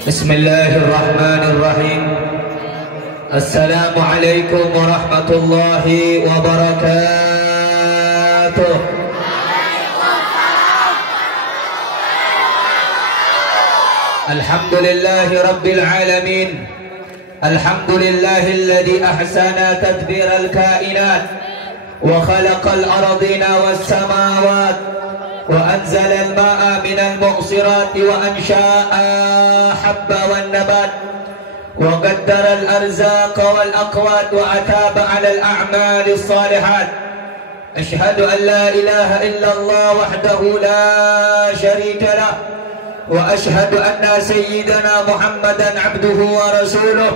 Bismillahirrahmanirrahim. Assalamualaikum warahmatullahi wabarakatuh. Alhamdulillahi rabbil alamin. Alhamdulillahilladzi ahsana tadbiral kainat wa khalaqal ardina was samawat وأنزل الماء من المعصرات وأنشاء حب والنبات وقدر الأرزاق والأقوات وأتاب على الأعمال الصالحات. أشهد أن لا إله إلا الله وحده لا شريك له وأشهد أن سيدنا محمدا عبده ورسوله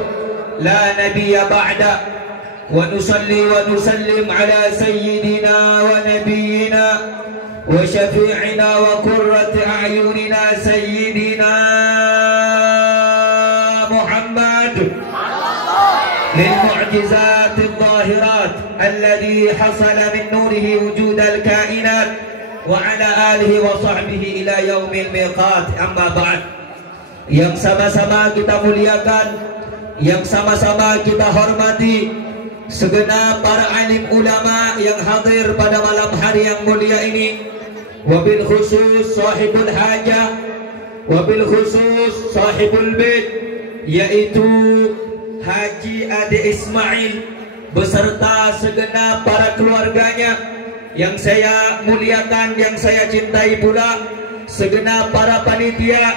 لا نبي بعده ونصلي ونسلم على سيدنا ونبينا وشفيعنا وقرة أعيننا سيدنا محمد للمعجزات الظاهرات الذي حصل من نوره وجود الكائنات وعلى آله وصحبه إلى يوم الميقات. أما بعد, yang sama-sama kita muliakan, yang sama-sama kita hormati segenap para alim ulama yang hadir pada malam hari yang mulia ini, wabil khusus sahibul hajah, wabil khusus sahibul bait, yaitu Haji Ade Ismail beserta segenap para keluarganya yang saya muliakan, yang saya cintai pula, segenap para panitia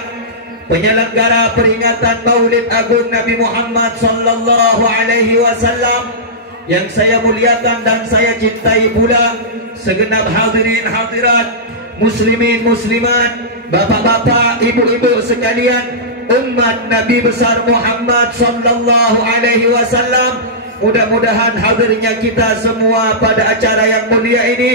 penyelenggara peringatan Maulid Agung Nabi Muhammad sallallahu alaihi wasallam yang saya muliakan dan saya cintai pula, segenap hadirin hadirat, muslimin muslimat, bapak-bapak, ibu-ibu sekalian, umat Nabi besar Muhammad sallallahu alaihi wasallam. Mudah-mudahan hadirnya kita semua pada acara yang mulia ini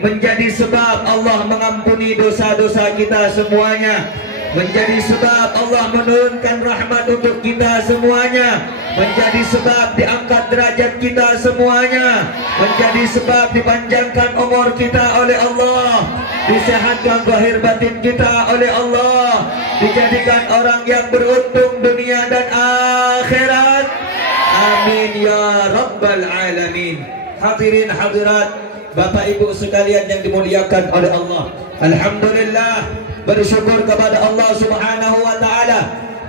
menjadi sebab Allah mengampuni dosa-dosa kita semuanya, menjadi sebab Allah menurunkan rahmat untuk kita semuanya, menjadi sebab diangkat derajat kita semuanya, menjadi sebab dipanjangkan umur kita oleh Allah, disehatkan zahir batin kita oleh Allah, dijadikan orang yang beruntung dunia dan akhirat. Amin ya rabbal alamin. Hadirin hadirat, bapak ibu sekalian yang dimuliakan oleh Allah, alhamdulillah, bersyukur kepada Allah subhanahu wa ta'ala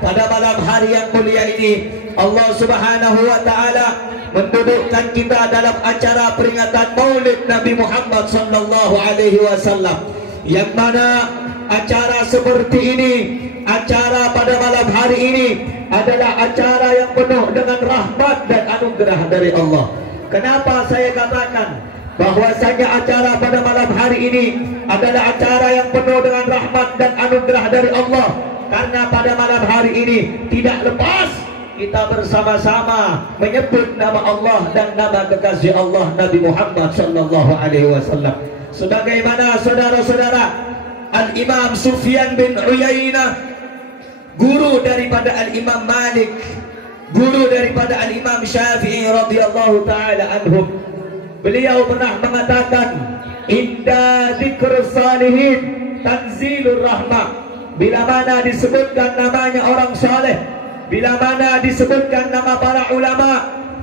pada malam hari yang mulia ini. Allah subhanahu wa ta'ala mendudukkan kita dalam acara peringatan Maulid Nabi Muhammad sallallahu alaihi wasallam, yang mana acara seperti ini, acara pada malam hari ini adalah acara yang penuh dengan rahmat dan anugerah dari Allah. Kenapa saya katakan bahwasanya acara pada malam hari ini adalah acara yang penuh dengan rahmat dan anugerah dari Allah? Karena pada malam hari ini tidak lepas kita bersama-sama menyebut nama Allah dan nama kekasih Allah Nabi Muhammad sallallahu alaihi wasallam. Sebagaimana saudara-saudara, Al-Imam Sufyan bin Uyainah, guru daripada Al-Imam Malik, guru daripada Al-Imam Syafi'i radhiyallahu taala anhum, beliau pernah mengatakan, inda dzikrus salihin tanzilur rahmah. Bila mana disebutkan namanya orang saleh, bila mana disebutkan nama para ulama,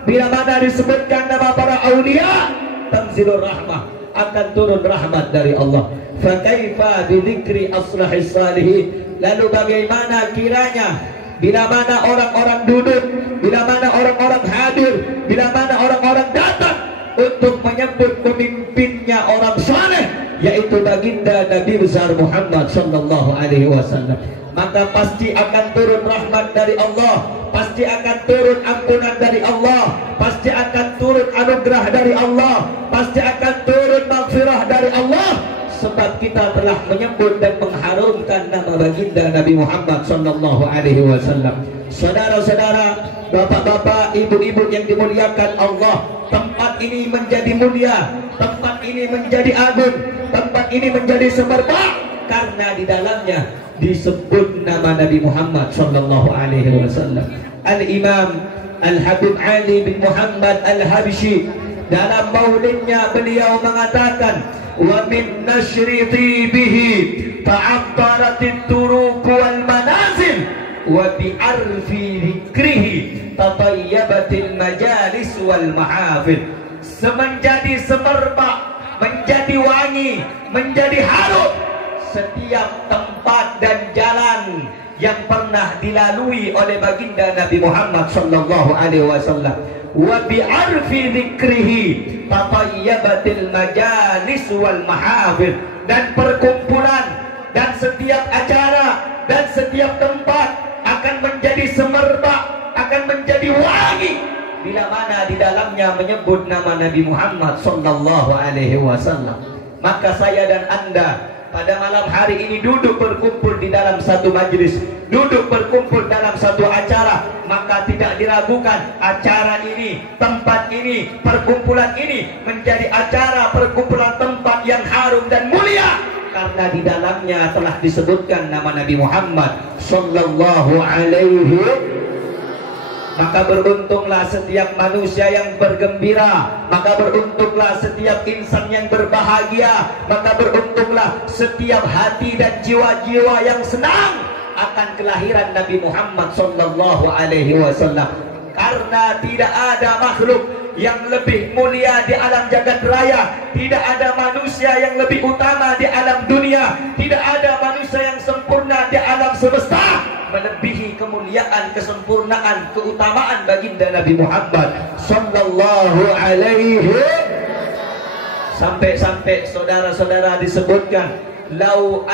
bila mana disebutkan nama para aulia, tanzilur rahmah, akan turun rahmat dari Allah. Fa kaifa bi dzikri aslahis salihin. Lalu bagaimana kiranya bila mana orang-orang duduk, bila mana orang-orang hadir, bila mana orang-orang datang untuk menyebut pemimpinnya orang saleh, yaitu baginda Nabi besar Muhammad sallallahu alaihi wasallam, maka pasti akan turun rahmat dari Allah, pasti akan turun ampunan dari Allah, pasti akan turun anugerah dari Allah, pasti akan turun maghfirah dari Allah, sebab kita telah menyebut dan mengharumkan nama baginda Nabi Muhammad sallallahu alaihi wasallam. Saudara-saudara, bapak-bapak, ibu-ibu yang dimuliakan Allah, tempat ini menjadi mulia, tempat ini menjadi agung, tempat ini menjadi semerbak karena di dalamnya disebut nama Nabi Muhammad sallallahu alaihi wasallam. Al-Imam Al-Habib Ali bin Muhammad Al-Habsyi dalam maulidnya beliau mengatakan, wa min nashri tibihi ta'attaratit turuq wal manazil wa bi'arfi dzikrihi tatayyabatil majalis wal mahafil. Menjadi semerbak, menjadi wangi, menjadi harum setiap tempat dan jalan yang pernah dilalui oleh baginda Nabi Muhammad sallallahu alaihi wasallam. Wa bi'arfi dzikrihi tatayyabatil majalis wal mahafil. Dan perkumpulan dan setiap acara dan setiap tempat akan menjadi semerbak, akan menjadi wangi bila mana di dalamnya menyebut nama Nabi Muhammad sallallahu alaihi wasallam. Maka saya dan Anda pada malam hari ini duduk berkumpul di dalam satu majlis, duduk berkumpul dalam satu acara, maka tidak diragukan acara ini, tempat ini, perkumpulan ini menjadi acara perkumpulan tempat yang harum dan mulia karena di dalamnya telah disebutkan nama Nabi Muhammad sallallahu alaihi wasallam. Maka beruntunglah setiap manusia yang bergembira, maka beruntunglah setiap insan yang berbahagia, maka beruntunglah setiap hati dan jiwa-jiwa yang senang akan kelahiran Nabi Muhammad sallallahu alaihi wasallam. Karena tidak ada makhluk yang lebih mulia di alam jagat raya, tidak ada manusia yang lebih utama di alam dunia, tidak ada manusia yang sempurna di alam semesta melebihi kemuliaan, kesempurnaan, keutamaan baginda Nabi Muhammad sallallahu alaihi. Sampai saudara-saudara disebutkan lau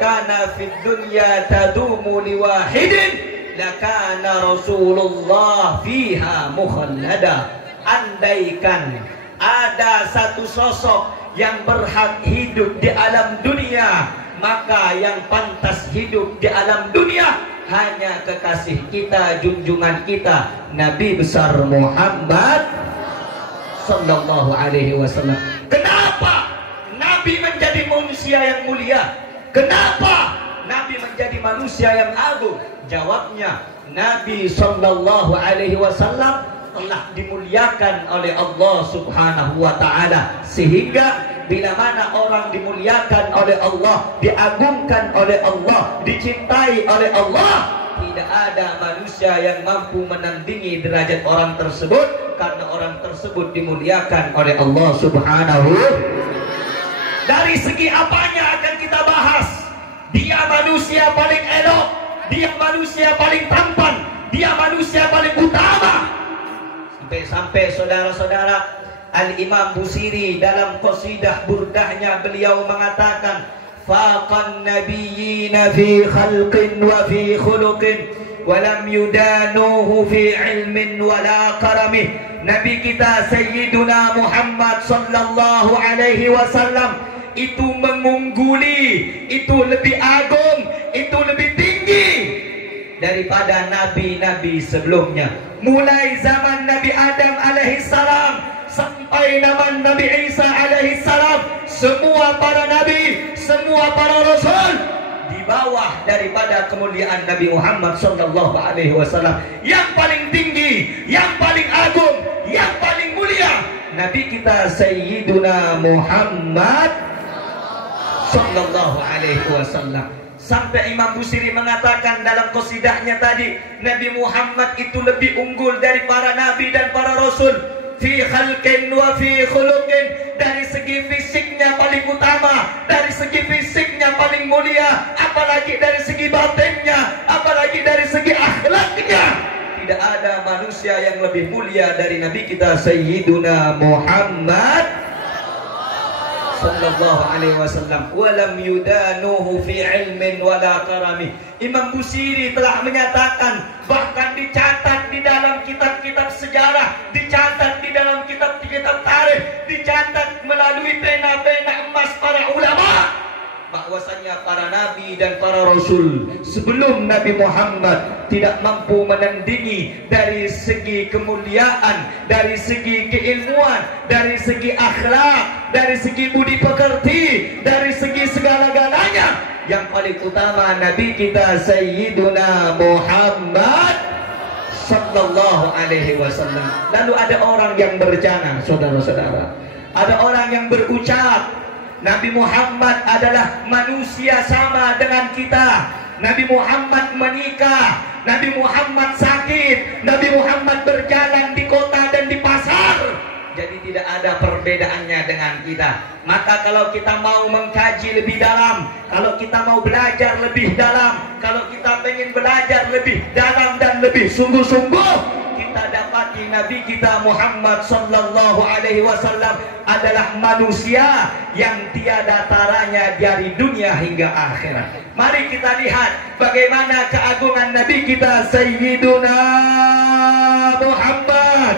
kana fid dunya tadumu liwahidin lakana Rasulullah fiha mukhallada. Andaikan ada satu sosok yang berhak hidup di alam dunia, maka yang pantas hidup di alam dunia hanya kekasih kita, junjungan kita, Nabi besar Muhammad sallallahu alaihi wasallam. Kenapa Nabi menjadi manusia yang mulia? Kenapa Nabi menjadi manusia yang agung? Jawabnya, Nabi sallallahu alaihi wasallam telah dimuliakan oleh Allah subhanahu wa ta'ala, sehingga bila mana orang dimuliakan oleh Allah, diagungkan oleh Allah, dicintai oleh Allah, tidak ada manusia yang mampu menandingi derajat orang tersebut, karena orang tersebut dimuliakan oleh Allah subhanahu. Dari segi apanya akan kita bahas? Dia manusia paling elok, dia manusia paling tampan, dia manusia paling utama. Sampai saudara-saudara, Al-Imam Busiri dalam qasidah burdahnya beliau mengatakan, faqan nabiyyina fi khalqin wa fi khuluqin wa lam yudanuhu fi ilmin wa la karamih. Nabi kita Sayyiduna Muhammad sallallahu alaihi wasallam itu mengungguli, itu lebih agung, itu lebih tinggi daripada nabi-nabi sebelumnya. Mulai zaman Nabi Adam alaihissalam sampai zaman Nabi Isa alaihissalam, semua para nabi, semua para rasul di bawah daripada kemuliaan Nabi Muhammad sallallahu alaihi wasallam. Yang paling tinggi, yang paling agung, yang paling mulia Nabi kita Sayyiduna Muhammad sallallahu alaihi wasallam. Sampai Imam Busiri mengatakan dalam qasidahnya tadi, Nabi Muhammad itu lebih unggul dari para nabi dan para rasul. Fi khalqin wa fi khuluqin, dari segi fisiknya paling utama, dari segi fisiknya paling mulia, apalagi dari segi batinnya, apalagi dari segi akhlaknya. Tidak ada manusia yang lebih mulia dari Nabi kita Sayyiduna Muhammad sallallahu alaihi wasallam. Walam yudanuhu fi ilmin wala karami. Imam Busiri telah menyatakan, bahkan dicatat di dalam kitab-kitab sejarah, dicatat di dalam kitab-kitab tarikh, dicatat melalui pena-pena emas para ulama, bahwasanya para nabi dan para rasul sebelum Nabi Muhammad tidak mampu menandingi dari segi kemuliaan, dari segi keilmuan, dari segi akhlak, dari segi budi pekerti, dari segi segala-galanya. Yang paling utama Nabi kita Sayyiduna Muhammad sallallahu alaihi wasallam. Lalu ada orang yang bercana, saudara-saudara, ada orang yang berucap Nabi Muhammad adalah manusia sama dengan kita. Nabi Muhammad menikah, Nabi Muhammad sakit, Nabi Muhammad berjalan di kota dan di pasar. Jadi tidak ada perbedaannya dengan kita. Maka kalau kita mau mengkaji lebih dalam, kalau kita mau belajar lebih dalam, kalau kita ingin belajar lebih dalam dan lebih sungguh-sungguh, kita dapati Nabi kita Muhammad sallallahu alaihi wasallam adalah manusia yang tiada taranya dari dunia hingga akhirat. Mari kita lihat bagaimana keagungan Nabi kita Sayyiduna Muhammad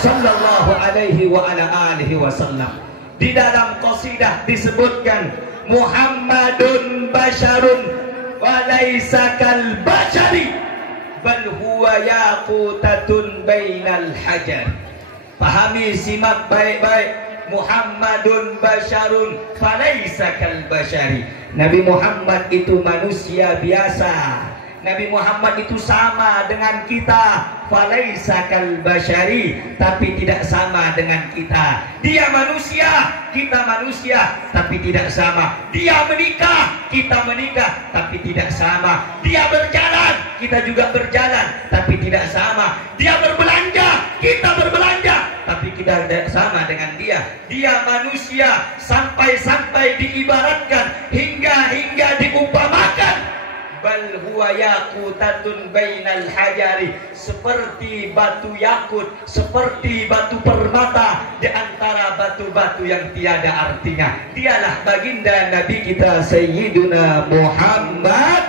sallallahu alaihi wa ala alihi wasallam. Di dalam qasidah disebutkan Muhammadun basyarun wa laisa kal bashari bal huwa yaqutatun bainal hajar. Pahami, simak baik-baik. Muhammadun basyarun fa laisa kal bashari. Nabi Muhammad itu manusia biasa. Nabi Muhammad itu sama dengan kita, falaisa kal bashari, tapi tidak sama dengan kita. Dia manusia, kita manusia, tapi tidak sama. Dia menikah, kita menikah, tapi tidak sama. Dia berjalan, kita juga berjalan, tapi tidak sama. Dia berbelanja, kita berbelanja, tapi kita tidak sama dengan dia. Dia manusia sampai-sampai diibaratkan hingga diumpamakan. Bal huwa yaqutatun bainal hajari, seperti batu yakut, seperti batu permata di antara batu-batu yang tiada artinya. Dialah baginda Nabi kita Sayyiduna Muhammad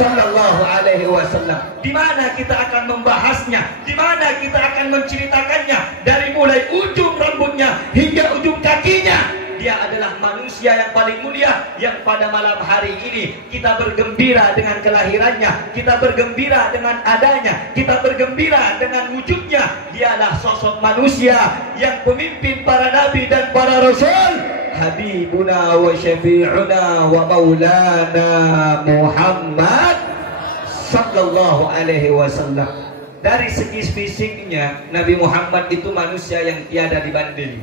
sallallahu alaihi wasallam. Di mana kita akan membahasnya, di mana kita akan menceritakannya, dari mulai ujung rambutnya hingga ujung kakinya. Dia adalah manusia yang paling mulia, yang pada malam hari ini kita bergembira dengan kelahirannya, kita bergembira dengan adanya, kita bergembira dengan wujudnya. Dialah sosok manusia yang pemimpin para nabi dan para rasul. Habibuna wa syafi'una wa maulana Muhammad sallallahu alaihi wasallam. Dari segi fisiknya, Nabi Muhammad itu manusia yang tiada dibanding.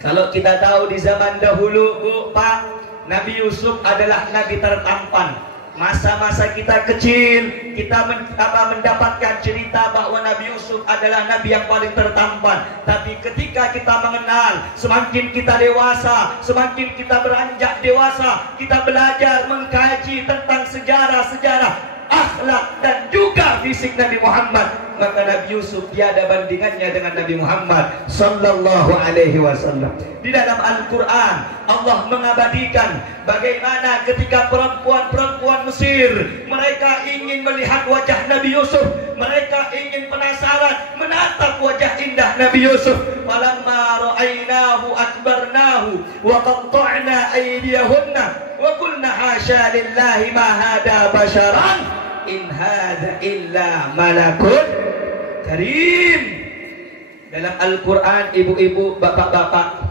Kalau kita tahu di zaman dahulu, Bu, Pak, Nabi Yusuf adalah Nabi tertampan. Masa-masa kita kecil, kita mendapatkan cerita bahwa Nabi Yusuf adalah Nabi yang paling tertampan. Tapi ketika kita mengenal, semakin kita dewasa, semakin kita beranjak dewasa, kita belajar mengkaji tentang sejarah-sejarah, akhlak dan juga fisik Nabi Muhammad, maka Nabi Yusuf tiada bandingannya dengan Nabi Muhammad sallallahu alaihi wasallam. Di dalam Al-Quran Allah mengabadikan bagaimana ketika perempuan-perempuan Mesir mereka ingin melihat wajah Nabi Yusuf, mereka ingin penasaran menatap wajah indah Nabi Yusuf. Falamma ra'ainahu akbarnahu wa qatta'na aydiyahunna wa qulna hasya lillahi ma hada basharan in hadza illa malakun karim. Dalam Al-Quran, ibu-ibu, bapak-bapak,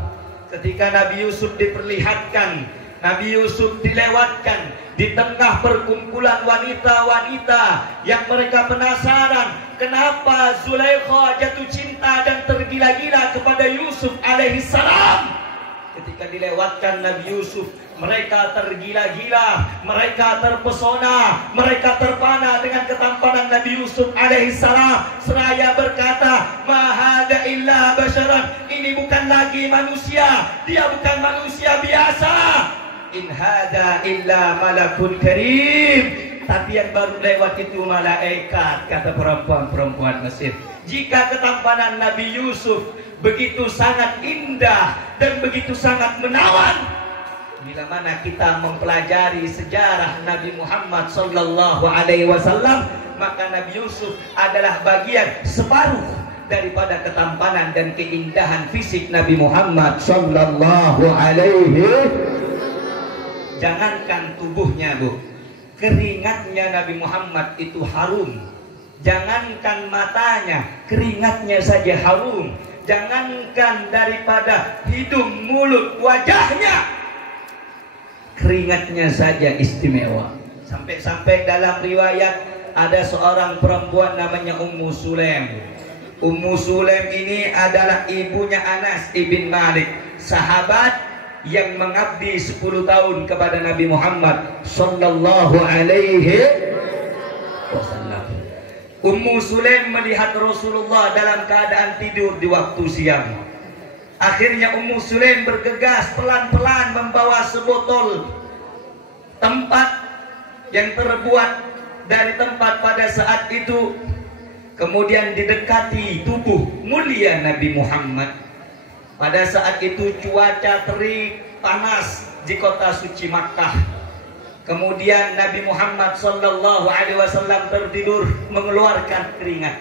ketika Nabi Yusuf diperlihatkan, Nabi Yusuf dilewatkan di tengah perkumpulan wanita-wanita yang mereka penasaran kenapa Zulaikha jatuh cinta dan tergila-gila kepada Yusuf alaihissalam. Ketika dilewatkan Nabi Yusuf, mereka tergila-gila, mereka terpesona, mereka terpana dengan ketampanan Nabi Yusuf alaihissalam. Seraya berkata, ma hada illa basyaran, ini bukan lagi manusia, dia bukan manusia biasa. In hada illa malakun karim, tapi yang baru lewat itu malaikat, kata perempuan-perempuan Mesir. Jika ketampanan Nabi Yusuf begitu sangat indah dan begitu sangat menawan, bila mana kita mempelajari sejarah Nabi Muhammad sallallahu alaihi wasallam, maka Nabi Yusuf adalah bagian separuh daripada ketampanan dan keindahan fisik Nabi Muhammad sallallahu alaihi. Jangankan tubuhnya, Bu, keringatnya Nabi Muhammad itu harum. Jangankan matanya, keringatnya saja harum. Jangankan daripada hidung, mulut, wajahnya, keringatnya saja istimewa. Sampai-sampai dalam riwayat ada seorang perempuan namanya Ummu Sulaim. Ummu Sulaim ini adalah ibunya Anas ibn Malik, sahabat yang mengabdi 10 tahun kepada Nabi Muhammad sallallahu alaihi wasallam. Ummu Sulaim melihat Rasulullah dalam keadaan tidur di waktu siang. Akhirnya Ummu Sulaim bergegas pelan-pelan membawa sebotol tempat yang terbuat dari tempat pada saat itu, kemudian didekati tubuh mulia Nabi Muhammad. Pada saat itu cuaca terik panas di kota suci Makkah. Kemudian Nabi Muhammad sallallahu alaihi wasallam tertidur mengeluarkan keringat.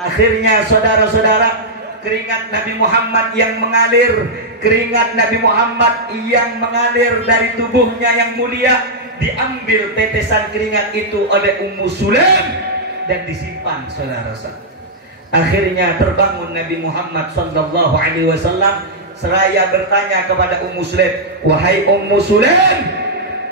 Akhirnya saudara-saudara, keringat Nabi Muhammad yang mengalir, keringat Nabi Muhammad yang mengalir dari tubuhnya yang mulia, diambil tetesan keringat itu oleh Ummu Sulaim dan disimpan, saudara-saudara. Akhirnya terbangun Nabi Muhammad sallallahu alaihi wasallam seraya bertanya kepada Ummu Sulaim, "Wahai Ummu Sulaim,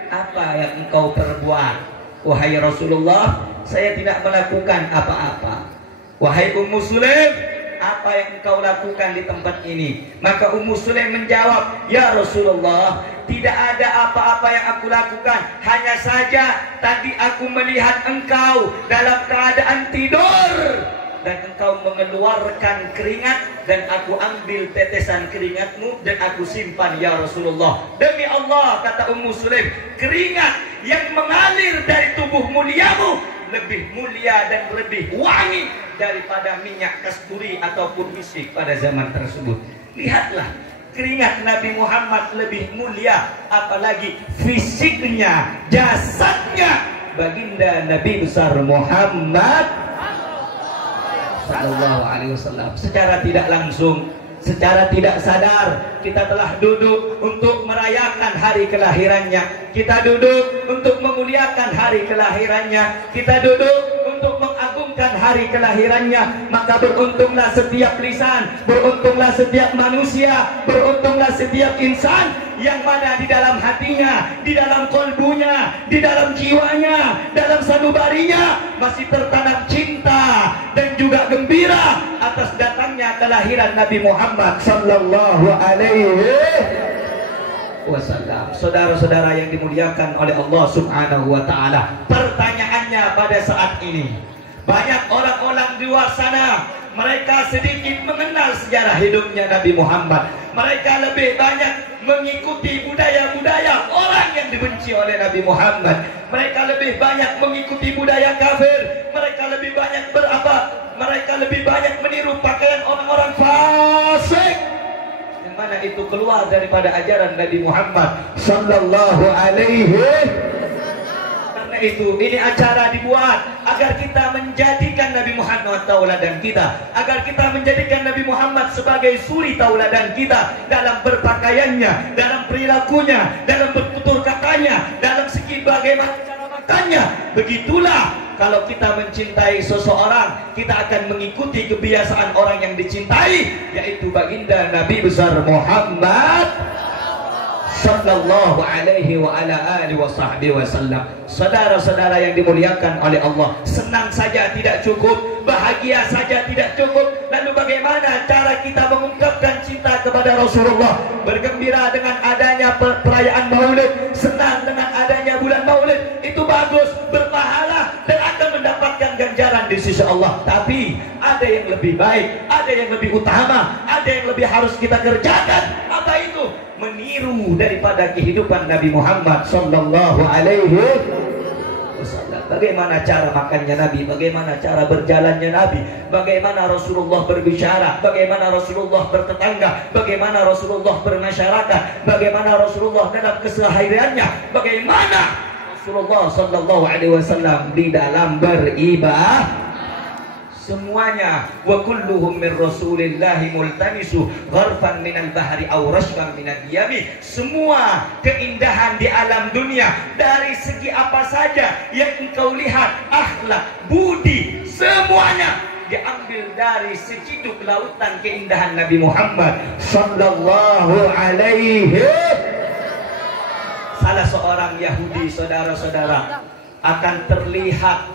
apa yang engkau perbuat?" "Wahai Rasulullah, saya tidak melakukan apa-apa." "Wahai Ummu Sulaim, apa yang engkau lakukan di tempat ini?" Maka Ummu Sulaim menjawab, "Ya Rasulullah, tidak ada apa-apa yang aku lakukan. Hanya saja tadi aku melihat engkau dalam keadaan tidur dan engkau mengeluarkan keringat, dan aku ambil tetesan keringatmu dan aku simpan, ya Rasulullah." Demi Allah, kata Ummu Sulaim, keringat yang mengalir dari tubuh muliamu lebih mulia dan lebih wangi daripada minyak kasturi ataupun misik pada zaman tersebut. Lihatlah, keringat Nabi Muhammad lebih mulia, apalagi fisiknya, jasadnya baginda Nabi besar Muhammad sallallahu alaihi wasallam. Secara tidak langsung, secara tidak sadar, kita telah duduk untuk merayakan hari kelahirannya. Kita duduk untuk memuliakan hari kelahirannya. Kita duduk untuk mengagungkan hari kelahirannya. Maka beruntunglah setiap lisan, beruntunglah setiap manusia, beruntunglah setiap insan yang mana di dalam hatinya, di dalam kolbunya, di dalam jiwanya, dalam sanubarinya masih tertanam cinta dan juga gembira atas datangnya kelahiran Nabi Muhammad sallallahu alaihi wasallam. Saudara-saudara yang dimuliakan oleh Allah Subhanahu wa taala, pertanyaannya pada saat ini, banyak orang-orang di luar sana mereka sedikit mengenal sejarah hidupnya Nabi Muhammad. Mereka lebih banyak mengikuti budaya-budaya orang yang dibenci oleh Nabi Muhammad. Mereka lebih banyak mengikuti budaya kafir. Mereka lebih banyak Mereka lebih banyak meniru pakaian orang-orang fasik, yang mana itu keluar daripada ajaran Nabi Muhammad sallallahu alaihi. Karena itu, ini acara dibuat agar kita menjadikan Nabi Muhammad tauladan kita, agar kita menjadikan Nabi Muhammad sebagai suri tauladan kita dalam berpakaiannya, dalam perilakunya, dalam bertutur katanya, dalam segi bagaimana cara makannya. Begitulah kalau kita mencintai seseorang, kita akan mengikuti kebiasaan orang yang dicintai, yaitu baginda Nabi besar Muhammad sallallahu alaihi wa ala alihi wa sahbihi wasallam. Saudara-saudara yang dimuliakan oleh Allah, senang saja tidak cukup, bahagia saja tidak cukup. Lalu bagaimana cara kita mengungkapkan cinta kepada Rasulullah? Bergembira dengan adanya perayaan Maulid, senang dengan adanya bulan Maulid, itu bagus, berpahala dan akan mendapatkan ganjaran di sisi Allah. Tapi ada yang lebih baik, ada yang lebih utama, ada yang lebih harus kita kerjakan. Apa itu? Meniru daripada kehidupan Nabi Muhammad sallallahu alaihi wasallam. Bagaimana cara makannya Nabi, bagaimana cara berjalannya Nabi, bagaimana Rasulullah berbicara, bagaimana Rasulullah bertetangga, bagaimana Rasulullah bermasyarakat, bagaimana Rasulullah dalam kesehariannya, bagaimana Rasulullah sallallahu alaihi wasallam di dalam beribadah. Semuanya, wa kulluhum min rasulillahi multamisu gharfan minal bahri aw rashban minal yami. Semua keindahan di alam dunia, dari segi apa saja yang engkau lihat, akhlak, budi, semuanya diambil dari seciduk lautan keindahan Nabi Muhammad sallallahu alaihi. Salah seorang Yahudi, saudara-saudara, akan terlihat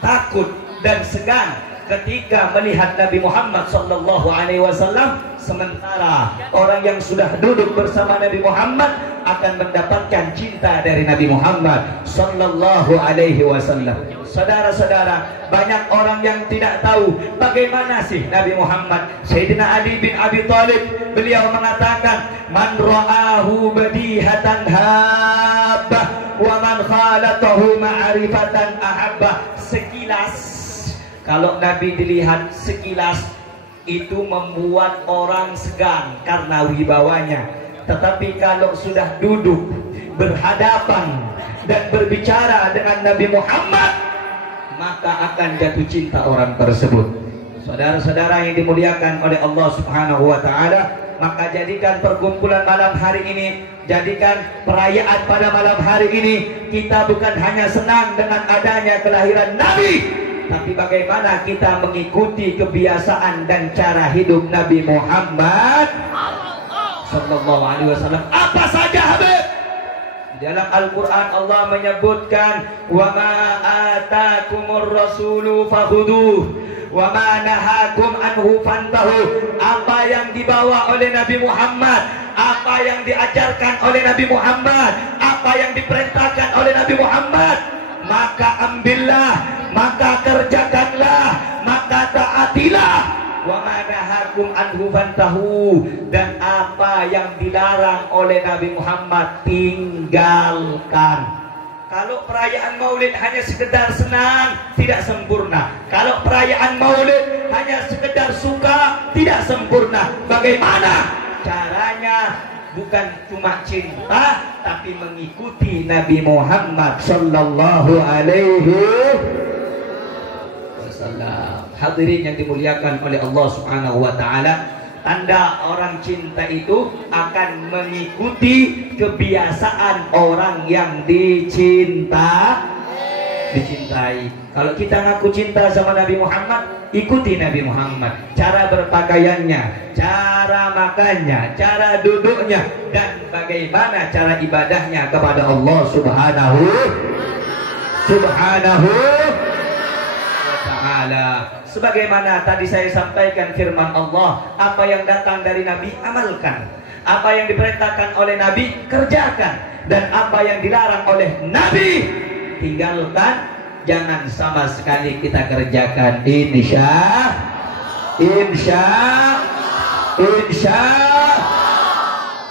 takut dan segan ketika melihat Nabi Muhammad sallallahu alaihi wasallam, sementara orang yang sudah duduk bersama Nabi Muhammad akan mendapatkan cinta dari Nabi Muhammad sallallahu alaihi wasallam. Saudara-saudara, banyak orang yang tidak tahu bagaimana sih Nabi Muhammad. Sayyidina Ali bin Abi Thalib, beliau mengatakan, "Man ra'ahu badihatan habbah wa man khalatahu ma'rifatan ahabbah." Sekilas, kalau Nabi dilihat sekilas, itu membuat orang segan karena wibawanya. Tetapi kalau sudah duduk berhadapan dan berbicara dengan Nabi Muhammad, maka akan jatuh cinta orang tersebut. Saudara-saudara yang dimuliakan oleh Allah Subhanahu wa taala, maka jadikan perkumpulan malam hari ini, jadikan perayaan pada malam hari ini, kita bukan hanya senang dengan adanya kelahiran Nabi, tapi bagaimana kita mengikuti kebiasaan dan cara hidup Nabi Muhammad sallallahu alaihi wasallam. Apa saja, Habib? Di dalam Al-Quran Allah menyebutkan, wa ma atakumur rasulu fakhuduh wa ma nahakum anhu fantahu. Apa yang dibawa oleh Nabi Muhammad, apa yang diajarkan oleh Nabi Muhammad, apa yang diperintahkan oleh Nabi Muhammad, maka ambillah, maka kerjakanlah, maka taatilah. Wa ma nahakum anhu fantahu, dan apa yang dilarang oleh Nabi Muhammad tinggalkan. Kalau perayaan Maulid hanya sekedar senang, tidak sempurna. Kalau perayaan Maulid hanya sekedar suka, tidak sempurna. Bagaimana caranya? Bukan cuma cinta, tapi mengikuti Nabi Muhammad sallallahu alaihi wasallam. Hadirin yang dimuliakan oleh Allah Subhanahu wa taala, tanda orang cinta itu akan mengikuti kebiasaan orang yang dicintai. Kalau kita ngaku cinta sama Nabi Muhammad, ikuti Nabi Muhammad. Cara berpakaiannya, cara makannya, cara duduknya, dan bagaimana cara ibadahnya kepada Allah Subhanahu wa ta'ala. Sebagaimana tadi saya sampaikan firman Allah, apa yang datang dari Nabi amalkan, apa yang diperintahkan oleh Nabi kerjakan, dan apa yang dilarang oleh Nabi tinggalkan. Jangan sama sekali kita kerjakan. Insya.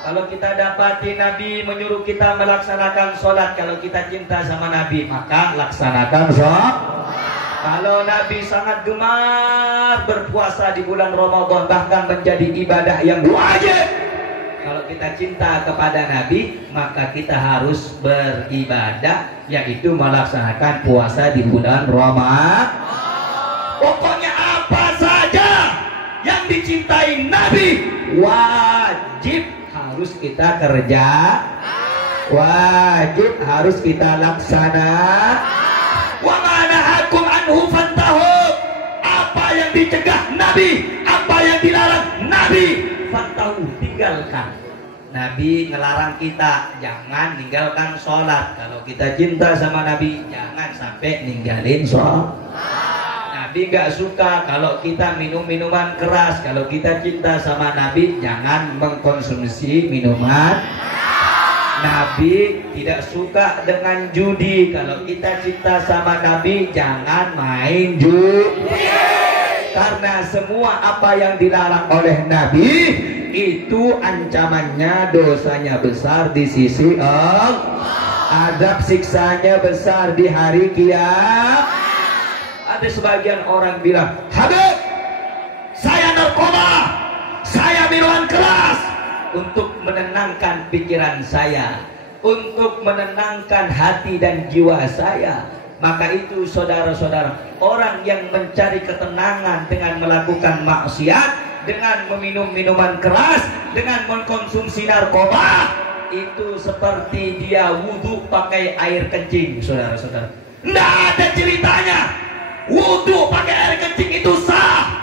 Kalau kita dapati Nabi menyuruh kita melaksanakan sholat, kalau kita cinta sama Nabi, maka laksanakan sholat. Kalau Nabi sangat gemar berpuasa di bulan Ramadan, bahkan menjadi ibadah yang wajib, kalau kita cinta kepada Nabi, maka kita harus beribadah, yaitu melaksanakan puasa di bulan Ramadan. Pokoknya apa saja yang dicintai Nabi, wajib harus kita kerja, wajib harus kita laksanakan. Wa ma nahakum anhu fantahu. Apa yang dicegah Nabi, apa yang dilarang Nabi, fantahu, tinggalkan. Nabi ngelarang kita jangan ninggalkan sholat. Kalau kita cinta sama Nabi, jangan sampai ninggalin sholat. Nabi gak suka kalau kita minum minuman keras. Kalau kita cinta sama Nabi, jangan mengkonsumsi minuman. Nabi tidak suka dengan judi. Kalau kita cinta sama Nabi, jangan main judi. Karena semua apa yang dilarang oleh Nabi, itu ancamannya, dosanya besar di sisi Allah. Azab siksanya besar di hari kiamat. Ada sebagian orang bilang, Habib, saya narkoba, saya minuman keras. Untuk menenangkan pikiran saya, untuk menenangkan hati dan jiwa saya. Maka itu saudara-saudara, orang yang mencari ketenangan dengan melakukan maksiat, dengan meminum minuman keras, dengan mengkonsumsi narkoba, itu seperti dia wudhu pakai air kencing. Saudara-saudara, tidak ada ceritanya wudhu pakai air kencing itu sah.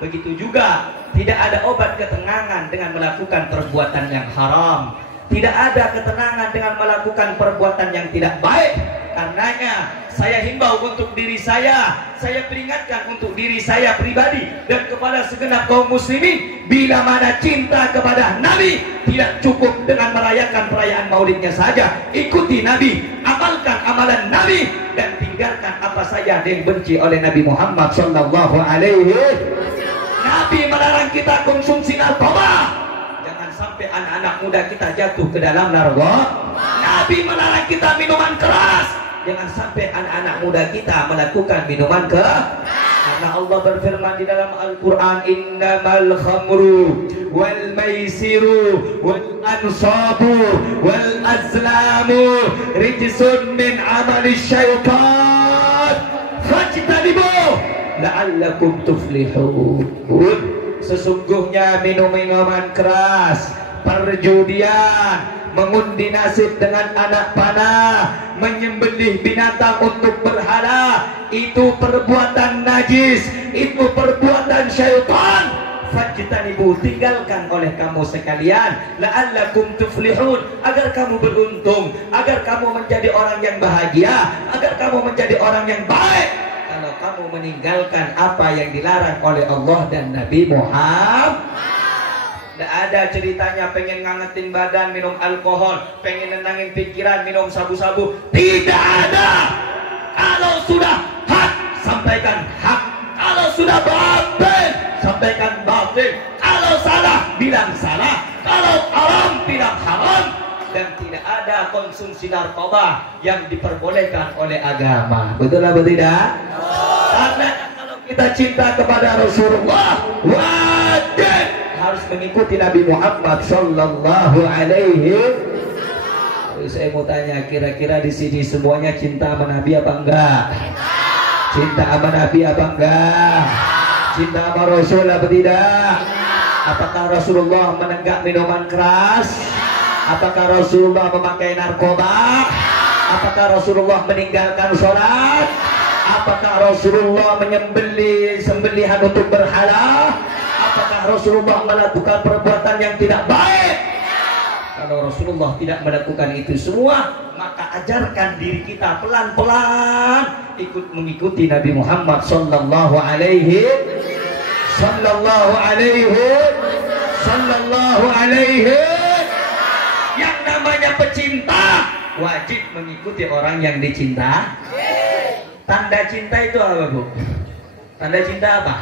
Begitu juga tidak ada obat ketenangan dengan melakukan perbuatan yang haram. Tidak ada ketenangan dengan melakukan perbuatan yang tidak baik. Karenanya saya himbau untuk diri saya peringatkan untuk diri saya pribadi dan kepada segenap kaum muslimin, bila mana cinta kepada Nabi tidak cukup dengan merayakan perayaan maulidnya saja. Ikuti Nabi, amalkan amalan Nabi, dan tinggalkan apa saja yang benci oleh Nabi Muhammad sallallahu alaihi wasallam. Nabi melarang kita konsumsi narkoba. Jangan sampai anak-anak muda kita jatuh ke dalam narkoba. Nabi melarang kita minuman keras. Jangan sampai anak-anak muda kita melakukan minuman keras. Karena Allah berfirman di dalam Al-Quran, innamal khamru wal maisiru wal ansabu wal azlamu rijsun min amali syaitan fajtanibuh la'allakum tuflihun. Sesungguhnya minuman keras, perjudian, mengundi nasib dengan anak panah, menyembelih binatang untuk berhala, itu perbuatan najis, itu perbuatan syaitan. Fajtanibu, tinggalkan oleh kamu sekalian, la'allakum tuflihun, agar kamu beruntung, agar kamu menjadi orang yang bahagia, agar kamu menjadi orang yang baik. Kalau kamu meninggalkan apa yang dilarang oleh Allah dan Nabi Muhammad. Tidak ada ceritanya pengen ngangetin badan minum alkohol, pengen nenangin pikiran minum sabu-sabu. Tidak ada. Kalau sudah hak, sampaikan hak. Kalau sudah batil, sampaikan batil. Kalau salah, bilang salah. Kalau haram, bilang haram. Dan tidak ada konsumsi narkoba yang diperbolehkan oleh agama. Betul atau tidak? Karena kalau kita cinta kepada Rasulullah, wajib harus mengikuti Nabi Muhammad sallallahu alaihi wasallam. Saya mau tanya, kira-kira di sini semuanya cinta sama Nabi apa enggak? Cinta sama Nabi apa enggak? Cinta sama Rasul apa tidak? Apakah Rasulullah menenggak minuman keras? Apakah Rasulullah memakai narkoba? Apakah Rasulullah meninggalkan sholat? Apakah Rasulullah menyembelih sembelihan untuk berhala? Apakah Rasulullah melakukan perbuatan yang tidak baik? Kalau Rasulullah tidak melakukan itu semua, maka ajarkan diri kita pelan-pelan ikut mengikuti Nabi Muhammad sallallahu alaihi Yang namanya pecinta wajib mengikuti orang yang dicinta. Tanda cinta itu apa, Bu? Tanda cinta apa?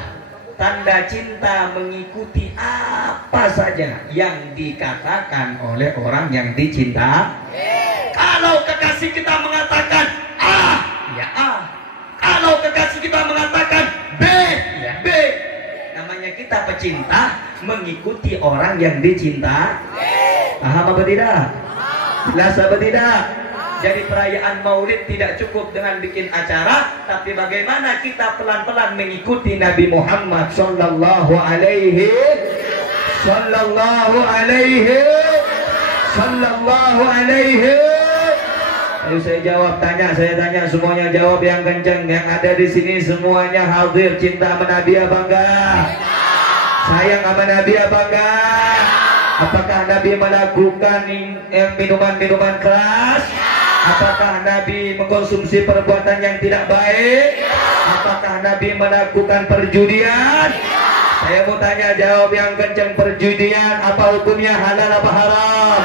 Tanda cinta mengikuti apa saja yang dikatakan oleh orang yang dicinta. Kalau kekasih kita mengatakan A, ya A. Kalau kekasih kita mengatakan B, ya B. Namanya kita pecinta mengikuti orang yang dicinta. Paham apa tidak? Jelas apa tidak? Jadi perayaan maulid tidak cukup dengan bikin acara, tapi bagaimana kita pelan-pelan mengikuti Nabi Muhammad sallallahu alaihi. Ayo saya jawab, saya tanya semuanya jawab yang kenceng. Yang ada di sini semuanya hadir cinta sama Nabi apa enggak? Sayang sama Nabi apa enggak? Apakah Nabi melakukan minuman-minuman keras? Apakah Nabi mengkonsumsi perbuatan yang tidak baik? Apakah Nabi melakukan perjudian? Saya mau tanya, jawab yang kencang. Perjudian apa hukumnya? Halal apa haram?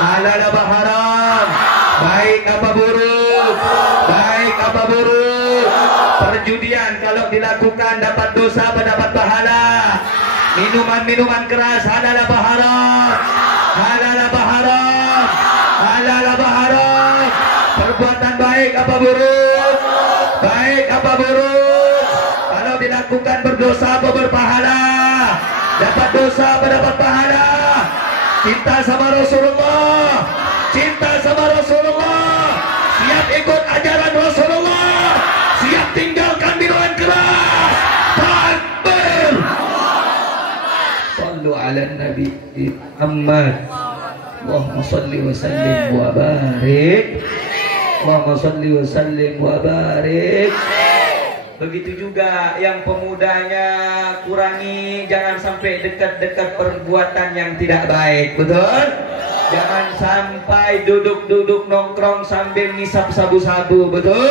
Halal apa haram? Baik apa buruk? Baik apa buruk? Perjudian kalau dilakukan dapat dosa atau dapat pahala? Minuman-minuman keras halal apa haram? Halal apa haram? Halal apa haram? Perbuatan baik apa buruk? Baik apa buruk? Kalau dilakukan berdosa apa berpahala? Dapat dosa apa dapat pahala? Cinta sama Rasulullah, cinta sama Rasulullah, siap ikut ajaran Rasulullah, siap tinggalkan minuman keras. Takbir. Sallu ala Nabi Muhammad. Allahumma salli wa sallim wa barik. Allahumma salli wa sallim wa barik. Begitu juga yang pemudanya, kurangi, jangan sampai dekat-dekat perbuatan yang tidak baik. Betul? Jangan sampai duduk-duduk nongkrong sambil ngisap sabu-sabu, betul?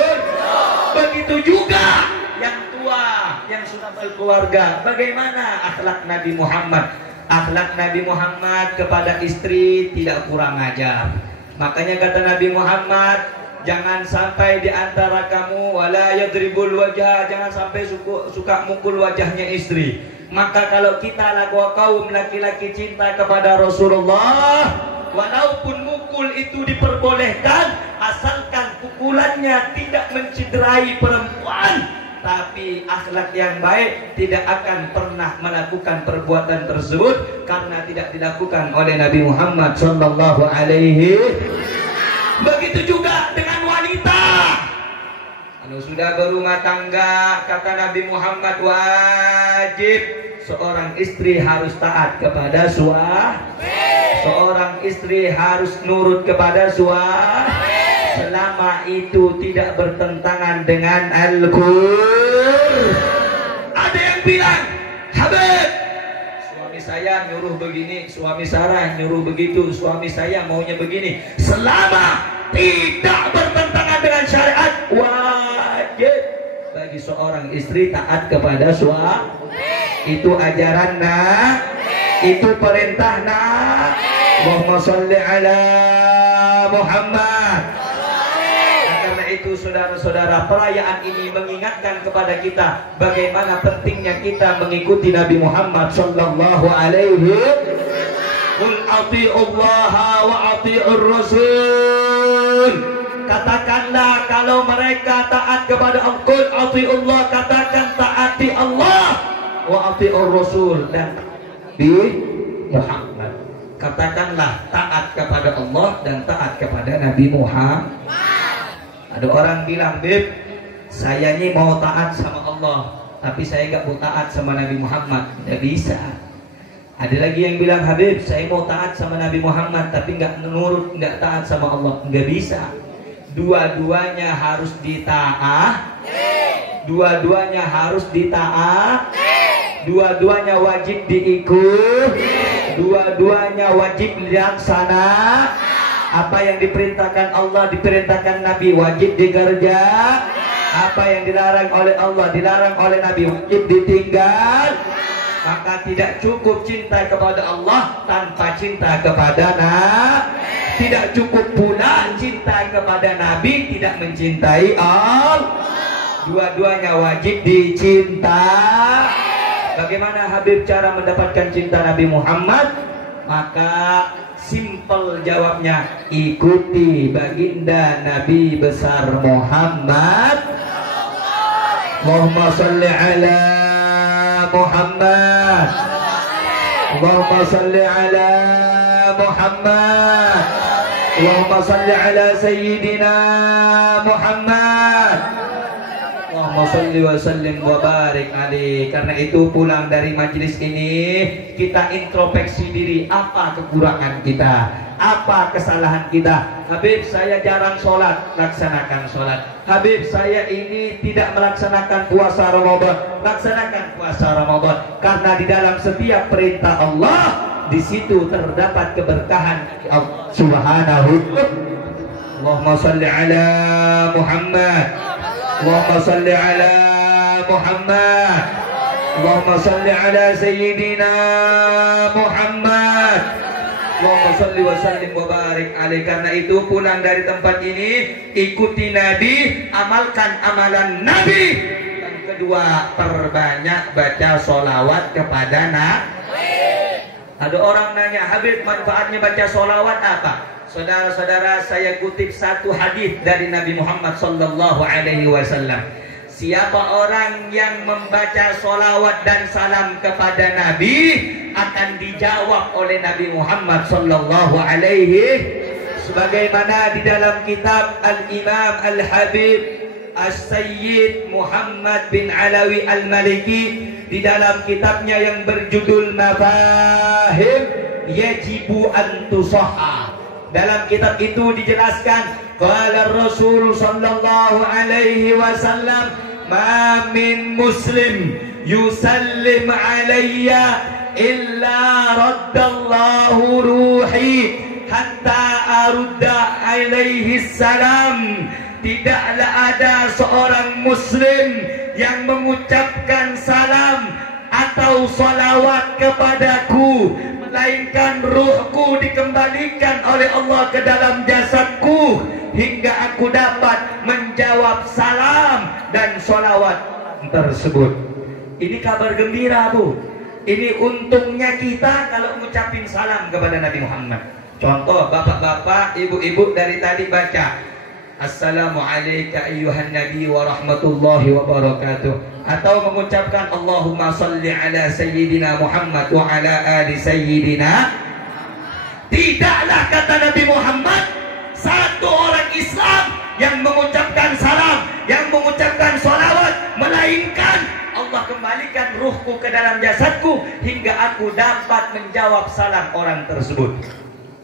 Begitu juga yang tua, yang sudah berkeluarga. Bagaimana akhlak Nabi Muhammad? Akhlak Nabi Muhammad kepada istri tidak kurang ajar. Makanya kata Nabi Muhammad, jangan sampai di antara kamu wala yadribul wajah, jangan sampai suka mukul wajahnya istri. Maka kalau kita lagu kaum laki-laki cinta kepada Rasulullah, walaupun mukul itu diperbolehkan, asalkan pukulannya tidak mencederai perempuan, tapi akhlak yang baik tidak akan pernah melakukan perbuatan tersebut karena tidak dilakukan oleh Nabi Muhammad sallallahu alaihi. Begitu juga dengan wanita. Kalau sudah berumah tangga, kata Nabi Muhammad, wajib seorang istri harus taat kepada suami. Seorang istri harus nurut kepada suami selama itu tidak bertentangan dengan Al-Qur'an. Ada yang bilang, Habib, suami saya nyuruh begini, suami Sarah nyuruh begitu, suami saya maunya begini. Selama tidak bertentangan dengan syariat, wajib bagi seorang istri taat kepada suami. Itu ajaran itu perintah Allahumma sholli ala Muhammad. Karena itu saudara-saudara, perayaan ini mengingatkan kepada kita bagaimana pentingnya kita mengikuti Nabi Muhammad sallallahu alaihi. Qul atiullaha wa atiur rasul. Katakanlah kalau mereka taat kepada Allah, atiullah, katakan taati Allah, wa atiur rasul, dan Nabi Muhammad. Katakanlah taat kepada Allah dan taat kepada Nabi Muhammad. Ada orang bilang, Beb, saya ini mau taat sama Allah, tapi saya nggak mau taat sama Nabi Muhammad. Nggak bisa. Ada lagi yang bilang, Habib, saya mau taat sama Nabi Muhammad, tapi nggak nurut, nggak taat sama Allah. Nggak bisa. Dua-duanya harus ditaat. Dua-duanya harus ditaat. Dua-duanya wajib diikut. Dua-duanya wajib dilaksana. Apa yang diperintahkan Allah, diperintahkan Nabi, wajib dikerja. Apa yang dilarang oleh Allah, dilarang oleh Nabi, wajib ditinggal. Maka tidak cukup cinta kepada Allah tanpa cinta kepada Nabi. Tidak cukup pula cinta kepada Nabi tidak mencintai Allah. Dua-duanya wajib dicinta. Bagaimana Habib cara mendapatkan cinta Nabi Muhammad? Maka simple jawabnya, ikuti baginda Nabi besar Muhammad. Allahumma sholli ala Muhammad. Allahumma sholli ala Muhammad. Allahumma sholli ala Sayyidina Muhammad. Allahumma sholli wa sallim wa barik alaihi. Karena itu pulang dari majelis ini kita introspeksi diri, apa kekurangan kita, apa kesalahan kita. Habib, saya jarang sholat, laksanakan sholat. Habib, saya ini tidak melaksanakan puasa Ramadan, laksanakan puasa Ramadan. Karena di dalam setiap perintah Allah, di situ terdapat keberkahan Allah Subhanahu. Allahumma sholli ala Muhammad. Allahumma salli ala Muhammad. Allahumma salli ala Sayyidina Muhammad. Allahumma salli wa sallim wa barik alaih. Karena itu pulang dari tempat ini, ikuti Nabi, amalkan amalan Nabi. Yang kedua, perbanyak baca sholawat kepada Nabi. Ada orang nanya, Habib, manfaatnya baca sholawat apa? Saudara-saudara, saya kutip satu hadis dari Nabi Muhammad sallallahu alaihi wasallam. Siapa orang yang membaca sholawat dan salam kepada Nabi akan dijawab oleh Nabi Muhammad sallallahu alaihi. Sebagaimana di dalam kitab Al-Imam Al-Habib As-Sayyid Muhammad bin Alawi Al-Maliki, di dalam kitabnya yang berjudul Mafahim Yajibu an Tusahha. Dalam kitab itu dijelaskan, qala Rasul sallallahu alaihi wasallam, ma min muslim yusallim alayya illa raddallahu ruhi hatta arudda alaihi salam. Tidaklah ada seorang muslim yang mengucapkan salam atau salawat kepadaku, melainkan ruhku dikembalikan oleh Allah ke dalam jasadku hingga aku dapat menjawab salam dan salawat tersebut. Ini kabar gembira, Bu. Ini untungnya kita kalau ngucapin salam kepada Nabi Muhammad. Contoh, bapak-bapak, ibu-ibu dari tadi baca Assalamualaikum ayyuhan nabi wa rahmatullahi wa barakatuh, atau mengucapkan Allahumma salli ala sayyidina Muhammad wa ala ali sayyidina. Tidaklah, kata Nabi Muhammad, satu orang Islam yang mengucapkan salam, yang mengucapkan salawat, melainkan Allah kembalikan ruhku ke dalam jasadku hingga aku dapat menjawab salam orang tersebut.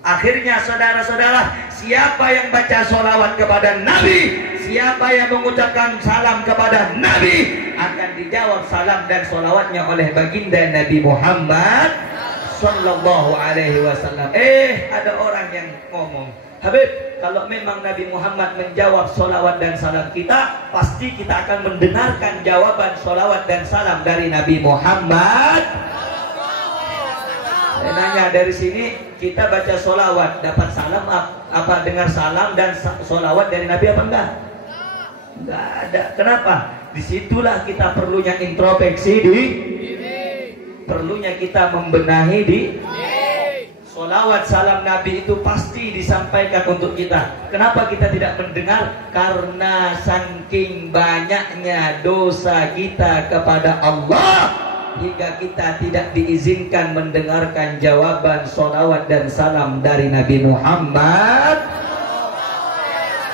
Akhirnya saudara-saudara, siapa yang baca sholawat kepada Nabi, siapa yang mengucapkan salam kepada Nabi, akan dijawab salam dan sholawatnya oleh baginda Nabi Muhammad Sallallahu Alaihi Wasallam. Ada orang yang ngomong, Habib, kalau memang Nabi Muhammad menjawab sholawat dan salam kita, pasti kita akan mendengarkan jawaban sholawat dan salam dari Nabi Muhammad. Saya nanya, dari sini kita baca sholawat dapat salam apa dengar salam dan sholawat dari Nabi apa enggak? Enggak ada. Kenapa? Disitulah kita perlunya introspeksi perlunya kita membenahi sholawat salam Nabi itu pasti disampaikan untuk kita. Kenapa kita tidak mendengar? Karena saking banyaknya dosa kita kepada Allah hingga kita tidak diizinkan mendengarkan jawaban sholawat dan salam dari Nabi Muhammad.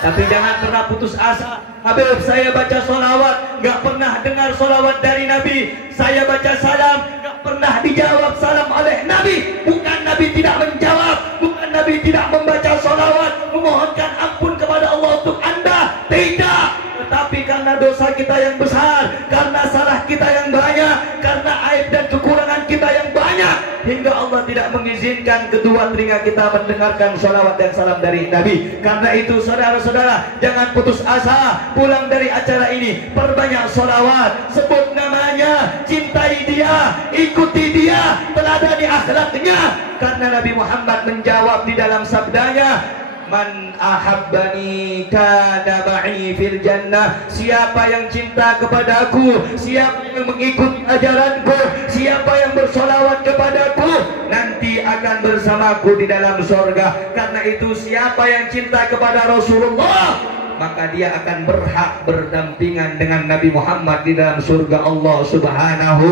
Tapi jangan pernah putus asa. Habib, saya baca sholawat, gak pernah dengar sholawat dari Nabi. Saya baca salam, gak pernah dijawab salam oleh Nabi. Bukan Nabi tidak menjawab, bukan Nabi tidak membaca sholawat, memohonkan ampun kepada Allah untuk Anda. Tidak. Tetapi karena dosa kita yang besar, karena salah kita yang banyak, karena aib dan kekurangan kita yang banyak, hingga Allah tidak mengizinkan kedua telinga kita mendengarkan sholawat dan salam dari Nabi. Karena itu saudara-saudara, jangan putus asa. Pulang dari acara ini, perbanyak sholawat, sebut namanya, cintai dia, ikuti dia, teladani akhlaknya. Karena Nabi Muhammad menjawab di dalam sabdanya, Man ahabbani kana ma'i fil jannah. Siapa yang cinta kepadaku, siapa yang mengikuti ajaranku, siapa yang bersolawat kepadaku, nanti akan bersamaku di dalam surga. Karena itu siapa yang cinta kepada Rasulullah, maka dia akan berhak berdampingan dengan Nabi Muhammad di dalam surga Allah Subhanahu.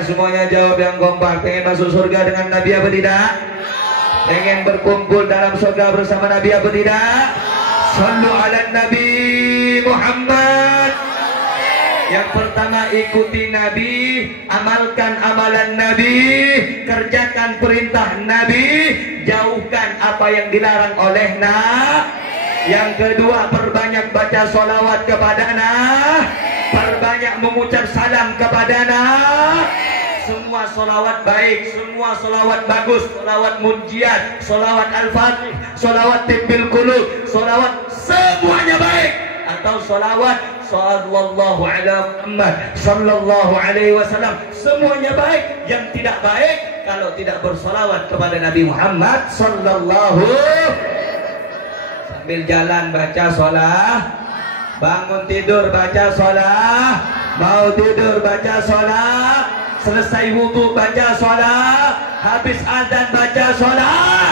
Semuanya jawab yang kompak. Pengen masuk surga dengan Nabi apa tidak? Pengen berkumpul dalam surga bersama Nabi apa tidak? Sallu ala Nabi Muhammad. Yang pertama, ikuti Nabi, amalkan amalan Nabi, kerjakan perintah Nabi, jauhkan apa yang dilarang oleh Nabi. Yang kedua, perbanyak baca sholawat kepada Nabi, perbanyak mengucap salam kepada Nabi. Semua sholawat baik, semua sholawat bagus, sholawat munjiat, sholawat al-fatih, sholawat tibbil qulub, sholawat semuanya baik. Atau sholawat sallallahu ala Muhammad sallallahu alaihi wasallam, semuanya baik. Yang tidak baik kalau tidak bersolawat kepada Nabi Muhammad sallallahu. Sambil jalan baca sholah, bangun tidur baca sholah, mau tidur baca sholah, selesai wudhu baca sholah, habis azan baca sholah.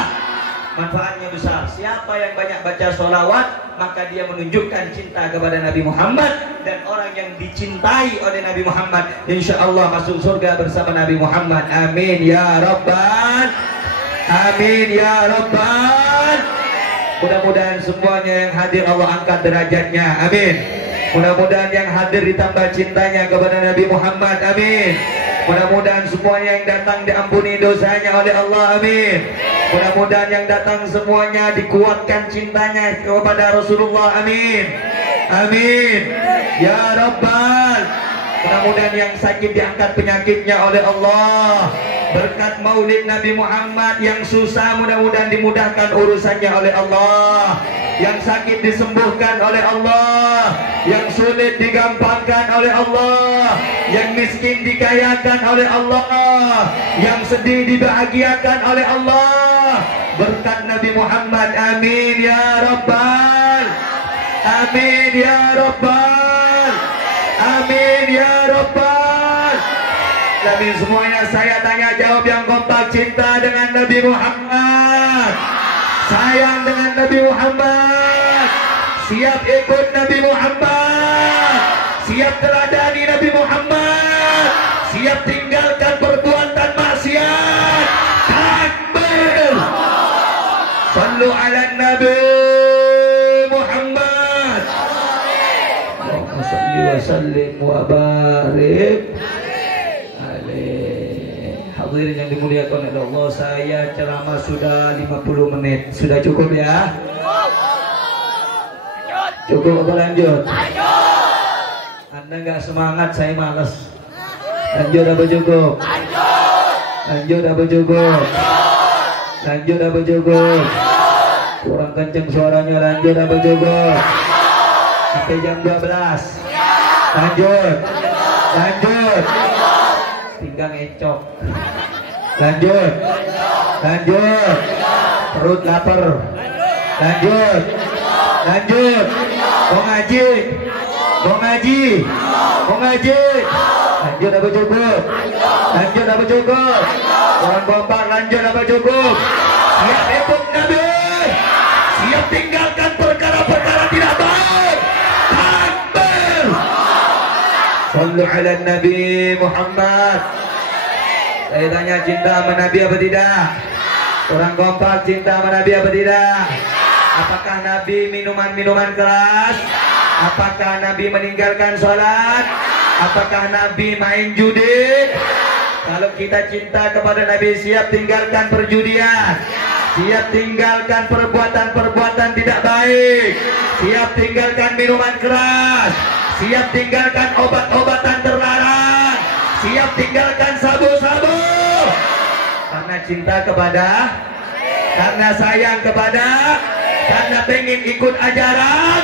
Manfaatnya besar. Siapa yang banyak baca sholawat, maka dia menunjukkan cinta kepada Nabi Muhammad. Dan orang yang dicintai oleh Nabi Muhammad, insya Allah masuk surga bersama Nabi Muhammad. Amin ya Rabbal. Amin ya Rabbal. Mudah-mudahan semuanya yang hadir Allah angkat derajatnya. Amin. Mudah-mudahan yang hadir ditambah cintanya kepada Nabi Muhammad. Amin. Mudah-mudahan semuanya yang datang diampuni dosanya oleh Allah. Amin. Mudah-mudahan yang datang semuanya dikuatkan cintanya kepada Rasulullah. Amin. Amin ya Rabbal. Mudah-mudahan yang sakit diangkat penyakitnya oleh Allah. Berkat maulid Nabi Muhammad, yang susah mudah-mudahan dimudahkan urusannya oleh Allah, yang sakit disembuhkan oleh Allah, yang sulit digampangkan oleh Allah, yang miskin dikayakan oleh Allah, yang sedih dibahagiakan oleh Allah. Berkat Nabi Muhammad, amin ya rabbal, amin ya rabbal, amin ya rabbal. Amin semuanya. Saya tanya jawab yang kompak, cinta dengan Nabi Muhammad, sayang dengan Nabi Muhammad, siap ikut Nabi Muhammad, siap teladani Nabi Muhammad, siap tinggalkan perbuatan maksiat. Takbir. Sallu ala Nabi Muhammad. Allahumma salli wa sallim wa barik. Hadirin yang dimuliakan oleh Allah, saya ceramah sudah 50 menit. Sudah cukup ya? Cukup apa lanjut? Anda nggak semangat, saya malas. Lanjut apa cukup? Lanjut apa cukup? Lanjut apa cukup? Kurang kenceng suaranya. Lanjut apa cukup? Sampai jam 12. Lanjut. Lanjut. Pinggang encok. Lanjut. Lanjut. Perut lapar. Lanjut. Lanjut. Mau ngaji. Mau ngaji. Mau ngaji. Lanjut apa cukup? Lanjut apa cukup? Orang kompak. Lanjut apa cukup? Siap ikut Nabi, siap tinggalkan perkara-perkara tidak baik. Takbir. Sallu ala Nabi Muhammad. Saya tanya, cinta sama Nabi apa tidak? Orang kompak, cinta sama Nabi apa tidak? Apakah Nabi minuman-minuman keras? Apakah Nabi meninggalkan sholat? Apakah Nabi main judi? Kalau kita cinta kepada Nabi, siap tinggalkan perjudian, siap tinggalkan perbuatan-perbuatan tidak baik, siap tinggalkan minuman keras, siap tinggalkan obat-obatan terlarang, siap tinggalkan sabu-sabu. Karena cinta kepada, karena sayang kepada, karena pengen ikut ajaran.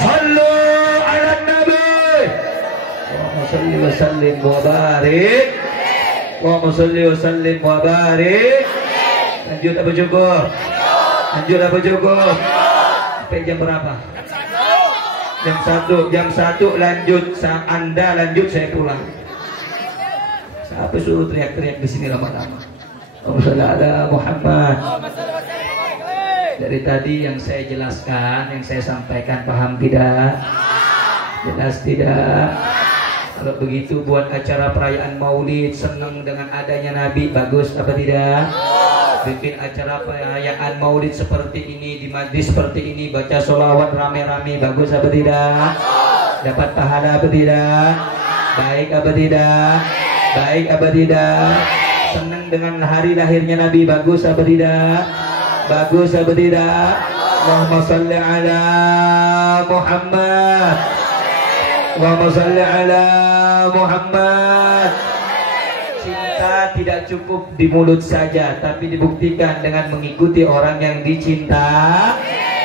Sallu ala Nabi. Allahumma salli wa sallim wa barik. Allahumma salli wa sallim wa barik. Lanjut apa cukup? Lanjut apa cukup? Sampai jam berapa? Jam 1. Jam 1 lanjut. Anda lanjut, saya pulang. Siapa suruh teriak-teriak di sini lama-lama? Allahumma salli ala Muhammad. Dari tadi yang saya jelaskan, yang saya sampaikan, paham tidak? Jelas tidak? Kalau begitu buat acara perayaan maulid, senang dengan adanya Nabi, bagus apa tidak? Bikin acara perayaan maulid seperti ini, di majlis seperti ini, baca sholawat rame-rame, bagus apa tidak? Dapat pahala apa tidak? Baik apa tidak? Baik apa tidak? Senang dengan hari lahirnya Nabi, bagus apa tidak? Bagus apa tidak? Allahumma salli ala Muhammad. Allahumma salli ala Muhammad. Cinta tidak cukup di mulut saja, tapi dibuktikan dengan mengikuti orang yang dicinta.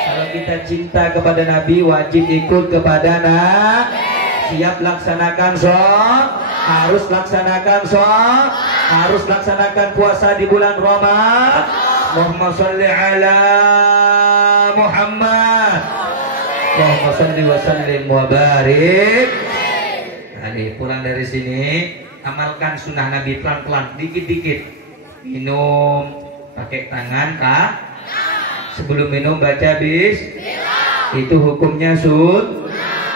Kalau kita cinta kepada Nabi, wajib ikut kepada Nabi. Siap laksanakan sholat, harus laksanakan sholat, harus laksanakan puasa di bulan Ramadan. Allahumma salli ala Muhammad. Allahumma salli wa sallim wa barik. Tadi pulang dari sini, amalkan sunnah Nabi pelan-pelan, dikit-dikit. Minum pakai tangan, kah? Sebelum minum baca bismillah. Itu hukumnya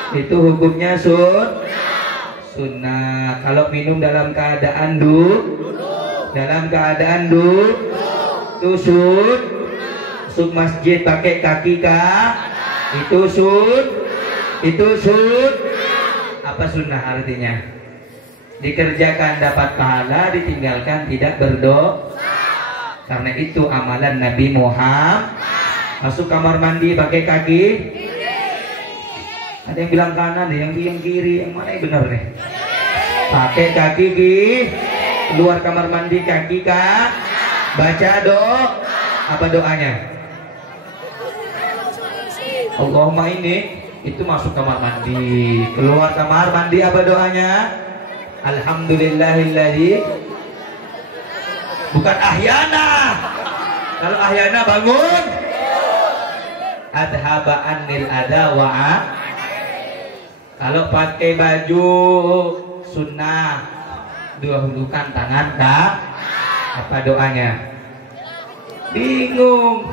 itu hukumnya sunnah. Kalau minum dalam keadaan dalam keadaan itu sun masjid pakai kaki, kah? Itu apa sunnah artinya? Dikerjakan dapat pahala, ditinggalkan tidak berdosa. Karena itu amalan Nabi Muhammad. Masuk kamar mandi pakai kaki. Ada yang bilang kanan, ada yang bilang kiri. Yang mana yang benar nih? Pakai kaki Keluar kamar mandi kaki kak. Baca apa doanya? Allahumma ini itu masuk kamar mandi. Keluar kamar mandi apa doanya? Alhamdulillahilladzi. Bukan ahyana. Kalau ahyana bangun. Adhaba annil adha wa'a. Kalau pakai baju sunnah, dahulukan tangan kak. Apa doanya? Bingung.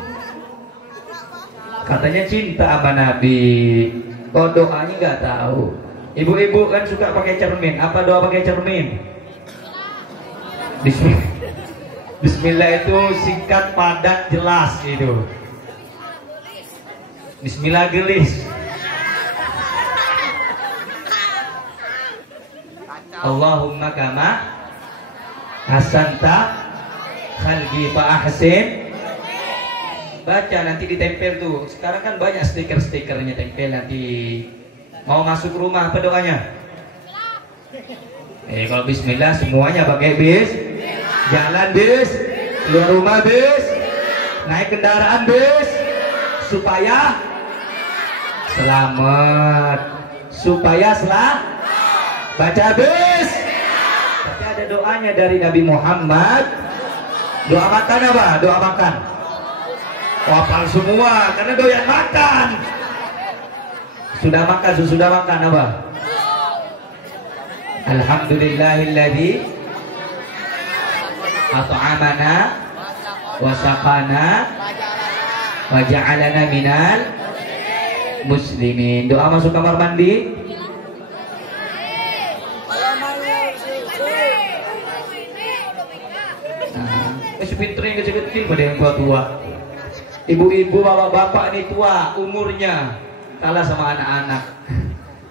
Katanya cinta sama Nabi. Kok doanya nggak tahu. Ibu-ibu kan suka pakai cermin. Apa doa pakai cermin? Bismillah. Bismillah itu singkat, padat, jelas gitu. Bismillah gelis. Allahumma kama hasanta khalqi fa ahsin. Baca nanti ditempel tuh. Sekarang kan banyak stiker-stikernya tempel nanti. Mau masuk rumah apa doanya? Kalau bismillah semuanya pakai bis. Jalan bis, keluar rumah bis, naik kendaraan bis, supaya selamat, baca bis. Tapi ada doanya dari Nabi Muhammad. Doa makan apa? Doa makan. Wafal semua karena doyan makan. Sudah makan apa? Alhamdulillahilladzi at'amana wa saqana wa ja'alana minal muslimin. Doa masuk kamar mandi. Pinternya kecil-kecil pada yang tua-tua. Ibu-ibu, bapak-bapak ini tua umurnya, kalah sama anak-anak.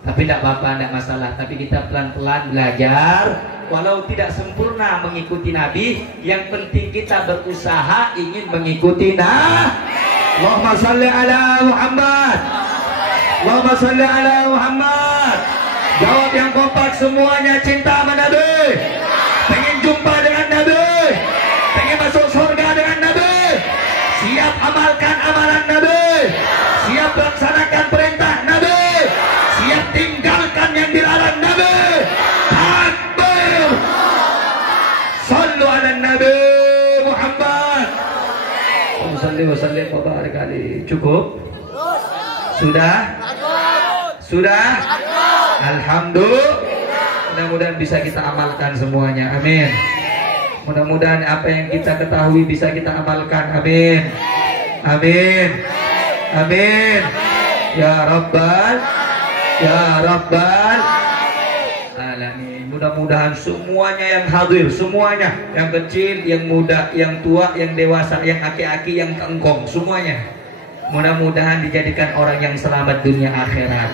Tapi tidak apa-apa, tidak masalah. Tapi kita pelan-pelan belajar. Walau tidak sempurna mengikuti Nabi, yang penting kita berusaha ingin mengikuti Allahumma salli ala Muhammad. Allahumma salli ala Muhammad. Jawab yang kompak semuanya, cinta sama Nabi. Pengen jumpa dengan Nabi. Pengen masuk surga dengan Nabi. Siap amalkan amalan Nabi. Siap laksanakan perintah Nabi. Siap tinggalkan yang dilarang Nabi. Takbir. Sallu ala Nabi Muhammad. Salli wa sallim wa barik alaihi. Cukup? Sudah? Alhamdulillah. Mudah-mudahan bisa kita amalkan semuanya. Amin. Mudah-mudahan apa yang kita ketahui bisa kita amalkan. Amin. Ya Rabbal Alamin. Mudah-mudahan semuanya yang hadir, semuanya, yang kecil, yang muda, yang tua, yang dewasa, yang aki-aki, yang kengkong, semuanya mudah-mudahan dijadikan orang yang selamat dunia akhirat.